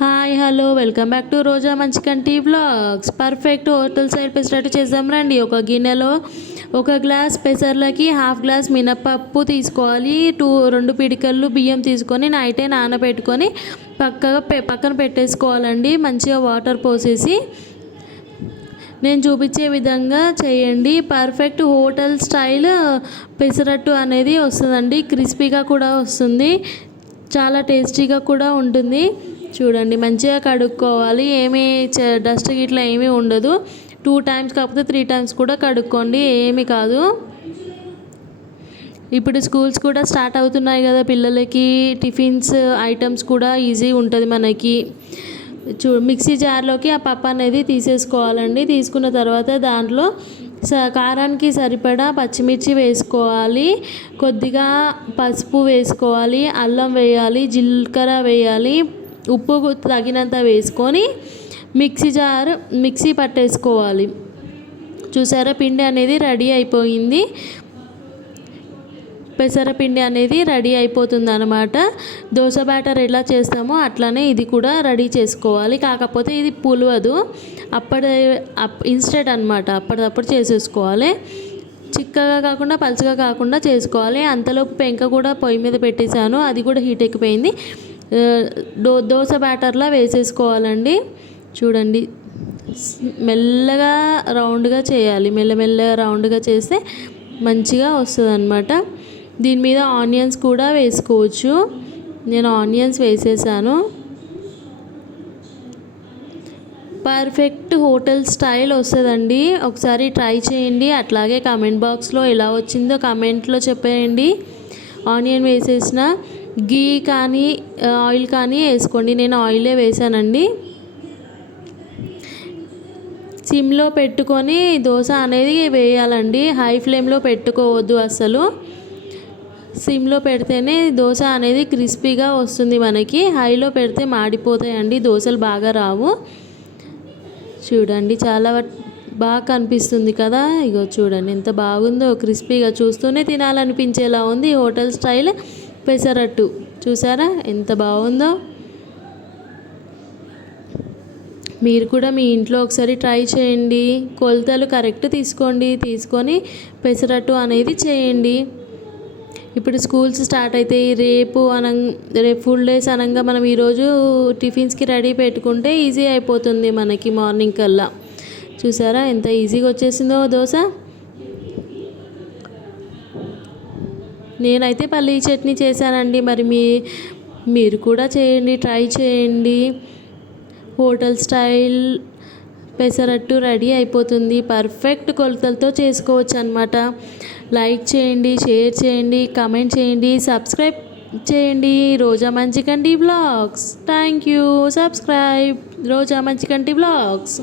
Hi hello welcome back to Roja Manchikanti vlogs. Perfect hotel style pesarattu చేద్దాం రండి. ఒక గిన్నెలో 1 గ్లాస్ పెసర్లకి 1/2 గ్లాస్ మినపప్పు తీసుకోవాలి. 2 పిడికలు బియ్యం తీసుకొని నైటే నానబెట్టుకొని పక్కన పెట్టేసుకోవాలండి. మంచిగా వాటర్ పోసేసి నేను చూపించే విధంగా చేయండి. పర్ఫెక్ట్ హోటల్ స్టైల్ పెసరట్టు అనేది వస్తుందండి. క్రిస్పీగా కూడా వస్తుంది, చాలా టేస్టీగా కూడా ఉంటుంది. చూడండి, మంచిగా కడుక్కోవాలి. ఏమీ డస్ట్ గిట్లా ఏమీ ఉండదు. 2 టైమ్స్ కాకపోతే 3 టైమ్స్ కూడా కడుక్కోండి, ఏమీ కాదు. ఇప్పుడు స్కూల్స్ కూడా స్టార్ట్ అవుతున్నాయి కదా, పిల్లలకి టిఫిన్స్ ఐటమ్స్ కూడా ఈజీ ఉంటుంది మనకి. మిక్సీ జార్లోకి ఆ పప్పు అనేది తీసేసుకోవాలండి. తీసుకున్న తర్వాత దాంట్లో కారానికి సరిపడా పచ్చిమిర్చి వేసుకోవాలి, కొద్దిగా పసుపు వేసుకోవాలి, అల్లం వేయాలి, జీలకర్ర వేయాలి, ఉప్పు తగినంత వేసుకొని మిక్సీ పట్టేసుకోవాలి. చూసారా, పిండి అనేది రెడీ అయిపోయింది. పెసరపిండి అనేది రెడీ అయిపోతుంది అన్నమాట. దోశ బ్యాటర్ ఎలా చేస్తామో అట్లానే ఇది కూడా రెడీ చేసుకోవాలి. కాకపోతే ఇది పులవదు, ఇన్స్టెంట్ అనమాట, అప్పటిదప్పుడు చేసేసుకోవాలి. చిక్కగా కాకుండా పలుచగా కాకుండా చేసుకోవాలి. అంతలోపు పెంక కూడా పొయ్యి మీద పెట్టేశాను, అది కూడా హీట్ ఎక్కిపోయింది. దోశ బ్యాటర్లా వేసేసుకోవాలండి. చూడండి, మెల్లగా రౌండ్గా చేయాలి. మెల్లమెల్లగా రౌండ్గా చేస్తే మంచిగా వస్తుంది అన్నమాట. దీని మీద ఆనియన్స్ కూడా వేసుకోవచ్చు. నేను ఆనియన్స్ వేసేసాను. పర్ఫెక్ట్ హోటల్ స్టైల్ వస్తుందండి. ఒకసారి ట్రై చేయండి. అట్లాగే కామెంట్ బాక్స్లో ఎలా వచ్చిందో కామెంట్లో చెప్పేయండి. ఆనియన్ వేసేసిన గీ కానీ ఆయిల్ కానీ వేసుకోండి. నేను ఆయిలే వేసానండి. సిమ్లో పెట్టుకొని దోశ అనేది వేయాలండి. హై ఫ్లేమ్లో పెట్టుకోవద్దు అసలు. సిమ్లో పెడితేనే దోశ అనేది క్రిస్పీగా వస్తుంది మనకి. హైలో పెడితే మాడిపోతాయండి, దోశలు బాగా రావు. చూడండి, చాలా బాగా కనిపిస్తుంది కదా. ఇగో చూడండి ఎంత బాగుందో, క్రిస్పీగా, చూస్తూనే తినాలనిపించేలా ఉంది. హోటల్ స్టైల్ పెసరట్టు చూసారా ఎంత బాగుందో. మీరు కూడా మీ ఇంట్లో ఒకసారి ట్రై చేయండి. కొలతలు కరెక్ట్ తీసుకొని పెసరట్టు అనేది చేయండి. ఇప్పుడు స్కూల్స్ స్టార్ట్ అవుతాయి. రేపు ఫుల్ డేస్ అనగా మనం ఈరోజు టిఫిన్స్కి రెడీ పెట్టుకుంటే ఈజీ అయిపోతుంది మనకి మార్నింగ్ కల్లా. చూసారా ఎంత ఈజీగా వచ్చేసిందో దోశ. నేనైతే పల్లీ చట్నీ చేశానండి. మరి మీరు కూడా చేయండి, ట్రై చేయండి. హోటల్ స్టైల్ పెసరట్టు రెడీ అయిపోతుంది. పర్ఫెక్ట్ కొలతలతో చేసుకోవచ్చు అన్నమాట. లైక్ చేయండి, షేర్ చేయండి, కామెంట్ చేయండి, సబ్స్క్రైబ్ చేయండి. Roja Manchikanti vlogs. Thank you. Subscribe Roja Manchikanti vlogs.